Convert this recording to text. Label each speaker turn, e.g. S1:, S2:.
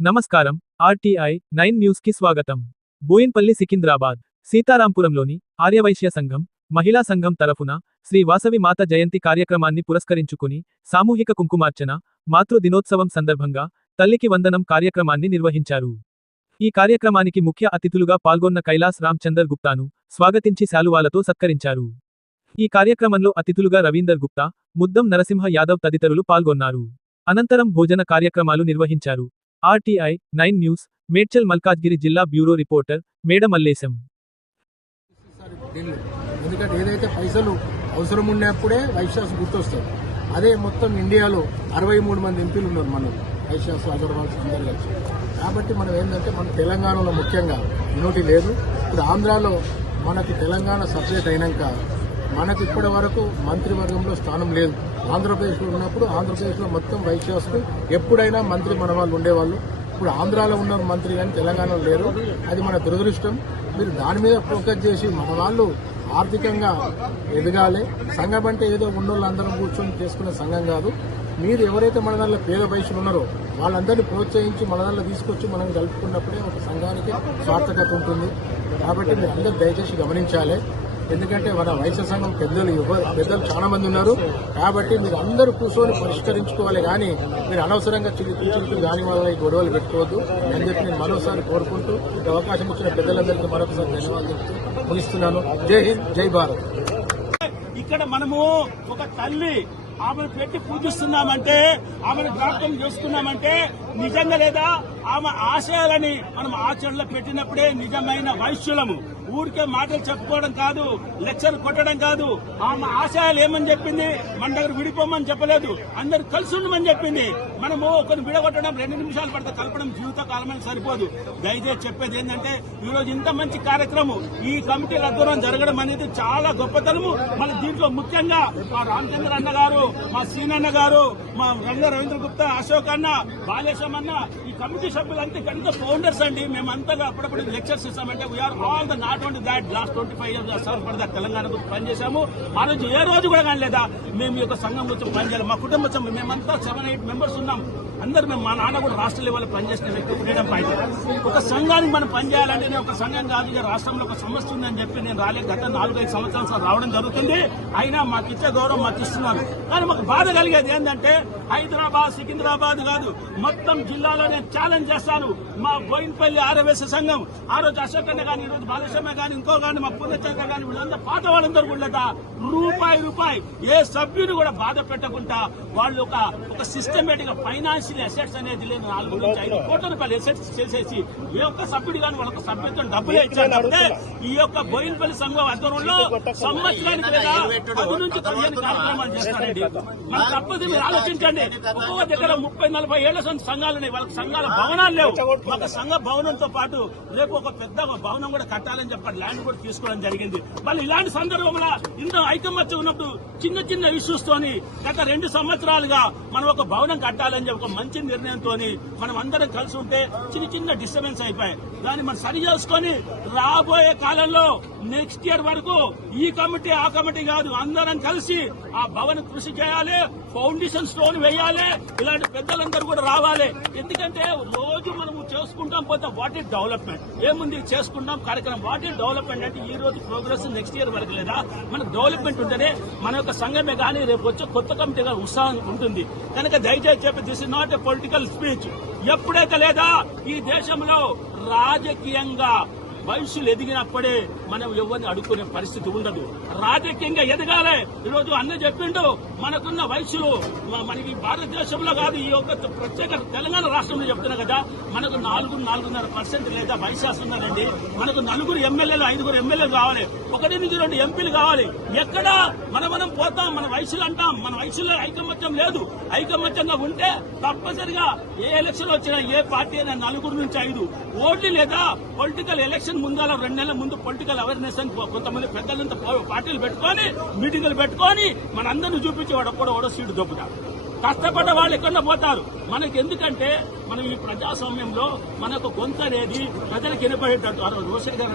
S1: నమస్కారం. RTI nine న్యూస్కి స్వాగతం. బోయిన్పల్లి సికింద్రాబాద్ సీతారాంపురంలోని ఆర్యవైశ్య సంఘం మహిళా సంఘం తరఫున శ్రీ వాసవి మాత జయంతి కార్యక్రమాన్ని పురస్కరించుకుని సామూహిక కుంకుమార్చన మాతృ దినోత్సవం సందర్భంగా తల్లికి వందనం కార్యక్రమాన్ని నిర్వహించారు. ఈ కార్యక్రమానికి ముఖ్య అతిథులుగా పాల్గొన్న కైలాస్ రామ్చందర్ గుప్తాను స్వాగతించి శాలువాలతో సత్కరించారు. ఈ కార్యక్రమంలో అతిథులుగా రవీందర్ గుప్తా ముద్దం నరసింహ యాదవ్ తదితరులు పాల్గొన్నారు. అనంతరం భోజన కార్యక్రమాలు నిర్వహించారు. RTI nine news Medchal Malkajgiri జిల్లా బ్యూరో రిపోర్టర్ మేడ మల్లేశం
S2: ఎందుకంటే ఏదైతే పైసలు అవసరం ఉన్నప్పుడే వైశ్యాస్ గుర్తొస్తారు అదే మొత్తం ఇండియాలో అరవై మూడు మంది ఎంపీలు ఉన్నారు మనం వైశ్యాస్ అగర్వాల్స్ అందరు కలిసి. కాబట్టి మనం ఏంటంటే మన తెలంగాణలో ముఖ్యంగా యూనిటీ లేదు. ఇప్పుడు ఆంధ్రాలో మనకి తెలంగాణ సపరేట్ అయినాక మనకి ఇప్పటి వరకు మంత్రివర్గంలో స్థానం లేదు. ఆంధ్రప్రదేశ్లో ఉన్నప్పుడు ఆంధ్రప్రదేశ్లో మొత్తం వైశ్యాసులు ఎప్పుడైనా మంత్రి మన వాళ్ళు ఉండేవాళ్ళు. ఇప్పుడు ఆంధ్రాలో ఉన్న మంత్రి కానీ తెలంగాణలో లేరు. అది మన దురదృష్టం. మీరు దాని మీద ఫోకస్ చేసి మన వాళ్ళు ఆర్థికంగా ఎదగాలి. సంఘం అంటే ఏదో ఉన్నోళ్ళందరం కూర్చొని చేసుకునే సంఘం కాదు. మీరు ఎవరైతే మన దాంట్లో పేద వయసులు ఉన్నారో వాళ్ళందరినీ ప్రోత్సహించి మన దాంట్లో తీసుకొచ్చి మనం కలుపుకున్నప్పుడే ఒక సంఘానికి సార్థకత ఉంటుంది. కాబట్టి మీరు అందరూ దయచేసి గమనించాలి. ఎందుకంటే మన వైశ్య సంఘం పెద్దలు పెద్దలు చాలా మంది ఉన్నారు. కాబట్టి మీరు అందరూ కూర్చొని పరిష్కరించుకోవాలి కానీ మీరు అనవసరంగా చిలుకు చిలుకు దాని వల్ల ఈ గొడవలు పెట్టుకోవద్దు. అని చెప్పి నేను మరోసారి కోరుకుంటూ ఈ అవకాశం ఇచ్చిన పెద్దలందరికీ మరొకసారి ధన్యవాదాలు చెప్తూ ముగిస్తున్నాను. జై హింద్ జై భారత్.
S3: ఇక్కడ మనము ఒక తల్లి ఆమెను పెట్టి పూజిస్తున్నామంటే ఆమెను జ్ఞాపకం చేసుకున్నామంటే నిజంగా లేదా? ఆమె ఆశయాలని మనం ఆచరణలో పెట్టినప్పుడే నిజమైన వైశ్యులము. ఊరికే మాటలు చెప్పుకోవడం కాదు లెక్చర్ కొట్టడం కాదు. ఆమె ఆశయాలు ఏమని చెప్పింది? మన దగ్గర విడిపోమని చెప్పలేదు. అందరు కలిసి ఉండమని చెప్పింది. మనము ఒకరిని విడగొట్టడం రెండు నిమిషాలు పడితే కలపడం జీవిత కాలమైన సరిపోదు. దయచేసి చెప్పేది ఏంటంటే ఈ రోజు ఇంత మంచి కార్యక్రమం ఈ కమిటీల ఆధ్వర్యం జరగడం అనేది చాలా గొప్పతనము. మన దీంట్లో ముఖ్యంగా మా రామచంద్ర అన్న గారు మా సీనన్న గారు మా రంగ రవీంద్ర గుప్తా అశోక్ అన్న బాలేశం అన్న ఈ కమిటీ సభ్యులంతా కనుక ఫౌండర్స్ అండి మేమంతా అప్పుడప్పుడు లెక్చర్స్ ఇస్తామంటే we are all the not only that last twenty five years serve పడదా తెలంగాణ గురించి పనిచేశాము. ఆ రోజు ఏ రోజు కూడా కానీ లేదా మేము ఈ యొక్క సంఘం గురించి పనిచేయాలి. మా కుటుంబ సభ్యులు మేమంతా సెవెన్ ఎయిట్ మెంబర్స్ ఉన్నాం. అందరు మేము మా నాన్న కూడా రాష్ట్ర లెవెల్ పనిచేసిన వ్యక్తి ఫ్రీడమ్ ఫైటర్. ఒక సంఘానికి మనం పనిచేయాలంటే నేను ఒక సంఘం కాదు రాష్ట్రంలో ఒక సమస్య ఉందని చెప్పి నేను రాలే. గత నాలుగైదు సంవత్సరాల సార్ రావడం జరుగుతుంది. అయినా మాకు ఇచ్చే గౌరవం మాకు ఇస్తున్నారు. కానీ మాకు బాధ కలిగేది ఏంటంటే హైదరాబాద్ సికింద్రాబాద్ కాదు మొత్తం జిల్లాలో నేను ఛాలెంజ్ చేస్తాను. మా బోయిన్పల్లి ఆరవేశ సంఘం. ఆ రోజు అశోక్ అన్న కానీ ఈ రోజు బాలశమ్మ కానీ ఇంకో కానీ మా పూర్ణచంద్ర కానీ వీళ్ళందరూ పాత వాళ్ళందరూ కూడా రూపాయి రూపాయి. ఏ సభ్యుని కూడా బాధ పెట్టకుండా వాళ్ళు ఒక ఒక సిస్టమేటిక్ ఫైనాన్షియల్ అసెట్స్ అనేది లేదు. నాలుగు నుంచి ఐదు కోట్ల రూపాయలు అసెట్స్ చేసేసి ఏ ఒక్క సభ్యుడు కానీ వాళ్ళకి సభ్యత్వం డబ్బులే ఇచ్చారు అంటే ఈ యొక్క బోయిన్పల్లి సంఘం ఆధ్వర్యంలో సంవత్సరానికి లేదా పది నుంచి పదిహేను కార్యక్రమాలు చేస్తారండి. మన తప్పదు మీరు ఆలోచించండి. ఒక్కొక్క దగ్గర ముప్పై నలభై ఏళ్ళ సొంత సంఘాలు ఉన్నాయి వాళ్ళకి సంఘాల భవనాలు లేవు. ఒక సంఘ భవనంతో పాటు రేపు ఒక పెద్ద భవనం కూడా కట్టాలని చెప్పి ల్యాండ్ కూడా తీసుకోవడం జరిగింది. వాళ్ళు ఇలాంటి సందర్భంలో ఇంత ఐకమత్యం ఉన్నప్పుడు చిన్న చిన్న ఇష్యూస్ తోని గత రెండు సంవత్సరాలుగా మనం ఒక భవనం కట్టాలని చెప్పి ఒక మంచి నిర్ణయంతో మనం అందరం కలిసి ఉంటే చిన్న చిన్న డిస్టర్బెన్స్ అయిపోయాయి. దాన్ని మనం సరి చేసుకొని రాబోయే కాలంలో నెక్స్ట్ ఇయర్ వరకు ఈ కమిటీ ఆ కమిటీ కాదు అందరం కలిసి ఆ భవన్ కృషి చేయాలి ఫౌండేషన్ స్టోన్ వేయాలి ఇలాంటి పెద్దలందరూ కూడా రావాలి. ఎందుకంటే రోజు మనం చేసుకుంటాం పోతే వాట్ ఈస్ డెవలప్మెంట్? ఏముంది చేసుకుంటాం కార్యక్రమం? వాట్ ఈస్ డెవలప్మెంట్ అంటే ఈ రోజు ప్రోగ్రెస్ నెక్స్ట్ ఇయర్ వరకు లేదా? మన డెవలప్మెంట్ ఉంటేనే మన యొక్క సంఘమే కానీ రేపు వచ్చే కొత్త కమిటీ కానీ ఉత్సాహం ఉంటుంది. కనుక దయచేసి చెప్పి this is not a political speech ఎప్పుడైతే లేదా ఈ దేశంలో రాజకీయంగా వయసులు ఎదిగినప్పుడే మనం ఎవరిని అడుక్కునే పరిస్థితి ఉండదు. రాజకీయంగా ఎదగాలి. ఈరోజు అన్న చెప్పిండు మనకున్న వయసులు మనకి భారతదేశంలో కాదు ఈ యొక్క ప్రత్యేక తెలంగాణ రాష్ట్రంలో చెప్తున్నా కదా మనకు నాలుగు నాలుగున్నర పర్సెంట్ లేదా వైశాస్ ఉన్నారండి మనకు నలుగురు ఎమ్మెల్యేలు ఐదుగురు ఎమ్మెల్యేలు కావాలి. ఒకటి నుంచి రెండు ఎంపీలు కావాలి. ఎక్కడ మనం మనం పోతాం మన వయసులు అంటాం. మన వయసులో ఐకమత్యం లేదు. ఐకమత్యంగా ఉంటే తప్పనిసరిగా ఏ ఎలక్షన్ వచ్చినా ఏ పార్టీ అయినా నలుగురు నుంచి ఐదు. ఓన్లీ లేదా పొలిటికల్ ఎలక్షన్ ముందర రెండు నెలల ముందు పొలిటికల్ అవేర్నెస్ అని కొంతమంది పెద్దలంతా పార్టీలు పెట్టుకొని మీటింగులు పెట్టుకొని మనందరిని చూపించి వాడు ఒక్కడో ఓడో సీటు దొబ్బుతారు కష్టపడ్డ వాళ్ళు ఎక్కడ పోతారు. మనకి ఎందుకంటే మనం ఈ ప్రజాస్వామ్యంలో మనకు గొంతు అనేది ప్రజలకు వినపడేటట్టు. రోజు రోషన్ గారు